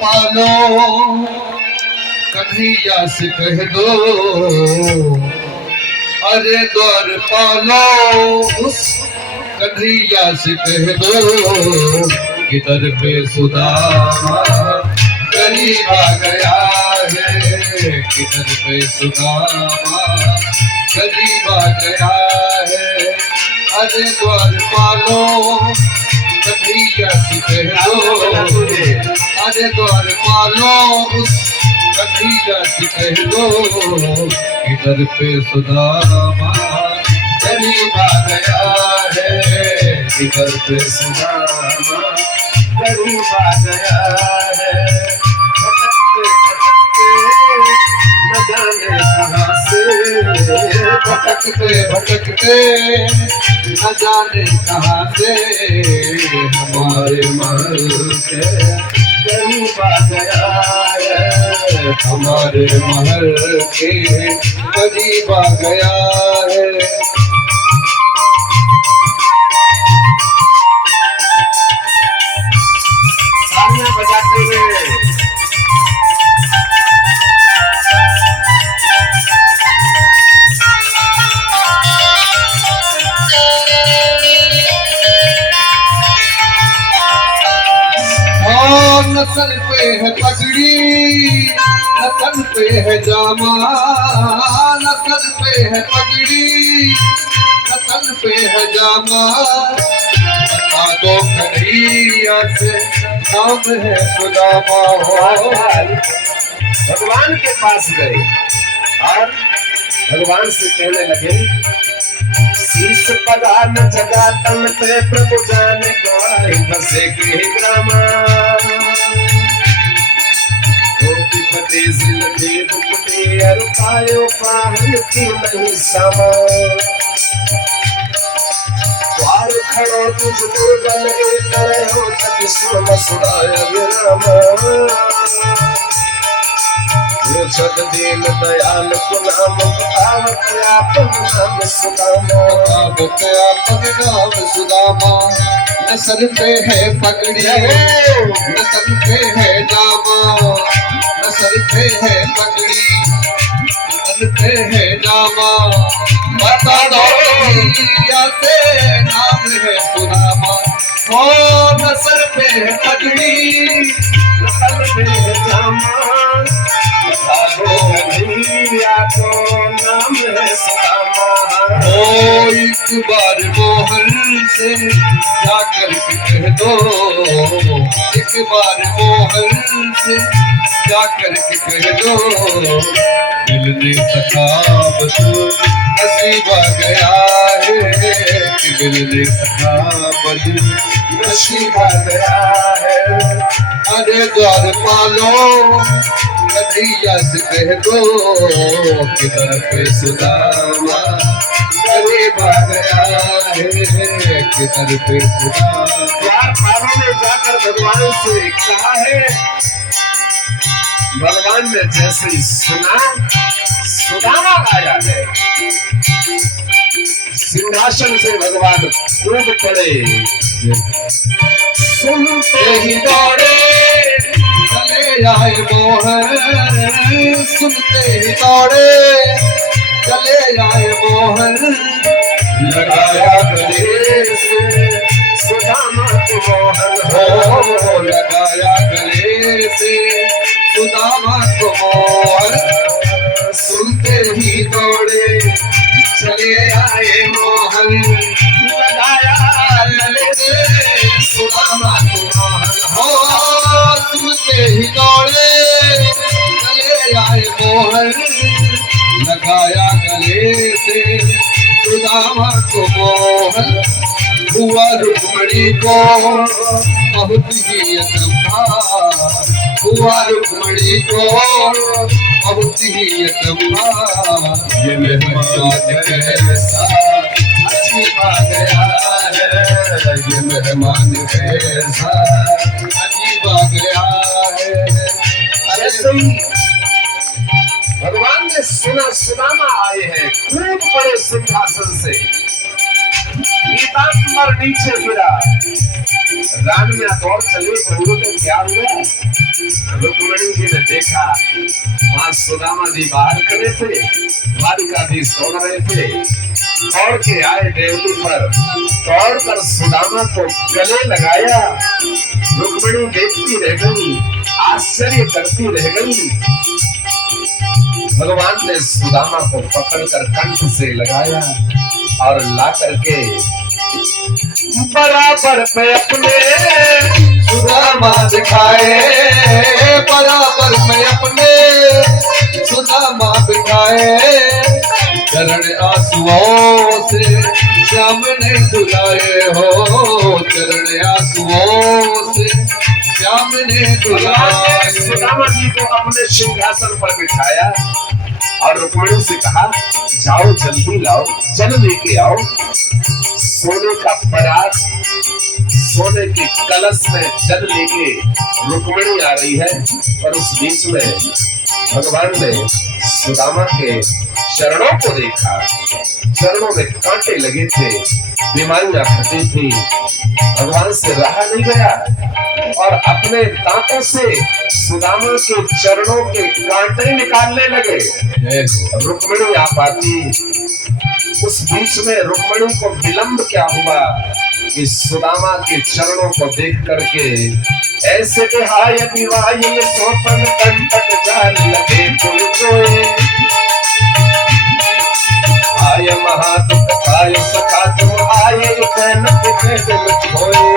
पालो कन्हैया से कह दो, अरे द्वार पालो उस कन्हैया से कह दो, किधर पे सुदामा गरीब आ गया है, किधर पे सुदामा गरीब आ गया है। अरे द्वार पालो कन्हैया से कह दो, अरे द्वार पालो उस कन्हैया से कह दो, किधर पे सुदामा गरीब आ गया है, किधर पे सुदामा गरीब आ गया है। भटकते भटकते न जाने कहाँ से हमारे महल के करीब आ गया है, हमारे महल के करीब आ गया है। तालियां बजाते हुए न सर पे है पगड़ी न तन पे है जामा, न सर पे है पगड़ी न तन पे है जामा, बता दो कन्हैया से नाम है सुदामा। भगवान के पास गए और भगवान से कहने लगे, शीश पदान जगा तन पे प्रभु जाने को बसे गृह ग्रामा, धोती सिल के दुपटे अरुपायो पाहन की नहीं समा, द्वार खड़ो तुझ दुर्बल एक रहो तक सोम सुराय विरामा, छद दीन दयाल कुनाम बतावत आपन नाम सुदामा, बतावत आपन नाम सुदामा। न सर पे है पगड़ी न तन पे है जामा, न सर पे है पगड़ी न तन पे है जामा, बता दो कन्हैया से नाम है सुदामा। ओ न सर पे है पगड़ी न तन पे है जामा, कन्हैया को नाम है सुदामा। ओ एक बार मोहन से जाकर के कह दो, एक बार मोहन से जाकर के कह दो, मिलने सखावत नसीब आ गया है, कि मिलने सखावत नसीब आ गया है। अरे द्वार पालो कन्हैया से कह दो, किधर पे सुदामा गरीब आ गया है, किधर पे सुदामा। द्वार पालों ने जाकर भगवान से कहा है, भगवान ने जैसे ही सुना सुदामा आया है, सिंहासन से भगवान कूद पड़े, सुनते ही दौड़े चले आए मोहन, सुनते ही दौड़े चले आए मोहन, लगाया गले से सुदामा को मोहन हो, लगाया गले से सुदामा को मोहन, सुनते ही दौड़े चले आए मोहन, लगाया गले से सुदामा को मोहन, हो सुनते ही दौड़े चले आए मोहन, लगाया गले से सुदामा को मोहन। हुआ रुक्मणी को बहुत ही अचंभा, हुआ रुक्मणी को बहुत ही अचंभा, ये मेहमान कैसा अजीब आ गया है, ये मेहमान कैसा अजीब आ गया है। अरे भगवान ने सुना सुदामा आए हैं, कूद पड़े सिंहासन से, पीताम्बर नीचे गिरा, रानियां दौड़ चली, प्रभु को क्या हुआ? देखा वहां सुदामा जी बाहर खड़े थे, द्वारिकाधीश दौड़ रहे थे। दौड़ के आए देवली पर, दौड़ कर सुदामा को गले लगाया। रुक्मिणी देखती रह गई, आश्चर्य करती रह गई। भगवान ने सुदामा को पकड़कर कंठ से लगाया और ला करके बराबर पे अपने सुदामा दिखाए, बराबर में अपने सुदामा दिखाए। चरण आंसुओं से श्याम ने धुलाए हो, चरण आंसुओं से श्याम ने धुलाए। सुदामा जी को अपने सिंहासन पर बिठाया और रुक्मिणी से कहा, जाओ जल्दी लाओ, जल लेके आओ। सोने का परात, सोने के कलश में जल लेके रुक्मिणी आ रही है। और उस बीच में भगवान ने सुदामा के चरणों को देखा, चरणों में कांटे लगे थे, बीमारियां फटी थी। भगवान से रहा नहीं गया और अपने दांतों से सुदामा के चरणों के कांटे निकालने लगे। रुक्मिणी आ पाती। उस बीच में रुक्मिणी को विलंब क्या हुआ कि सुदामा के चरणों को देख करके ऐसे विहाय विवाहिन सोपन कंटक जाल लगे तुम जोए। आय महादुख आय सखा तुम आये पैनक पे दिल खोए।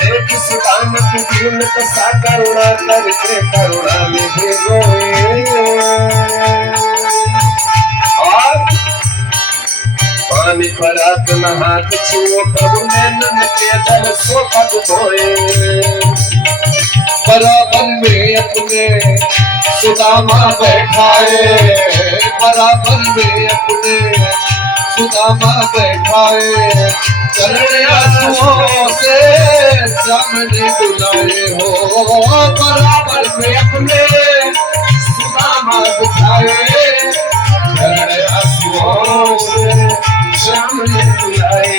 देख सुदामा की दीन दशा करुणा करके करुणा में भी रोए। और पानी परात न हाथ छुओ प्रभु नैनन के जल सोपत धोए। बराबर में अपने सुदामा बैठाए, बराबर में अपने सुदामा बैठाए। चरण आंसुओं से सामने बुलाए हो, बराबर में अपने सुदामा बिठाए। चरण आंसुओं से सामने बुलाए,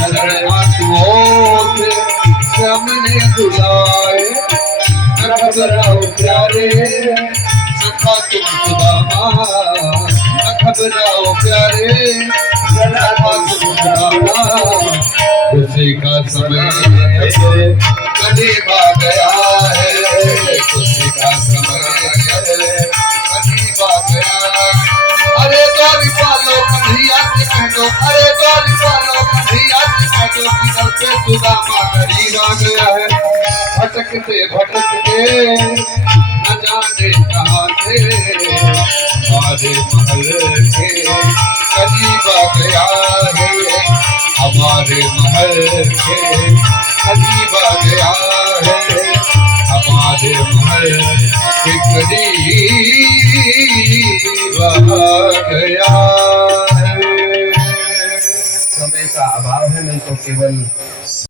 चरण आंसुओं से सामने बुलाए। न घबराओ प्यारे सखा तुम सुदामा, न घबराओ प्यारे सखा तुम सुदामा। खुशी का समय करीब आ गया है, खुशी का समय करीब आ गया। अरे द्वारी पालो कन्हैया से कह दो, अरे द्वारी पालो कन्हैया से कह दो कि दर पे सुदामा करीब आ गया है। भटकते भटकते न जाने कहाँ से हमारे महल के करीब आ गया है, हमारे महल के करीब आ गया है, हमारे महल के करीब आ गया है। समय का अभाव है, नहीं तो केवल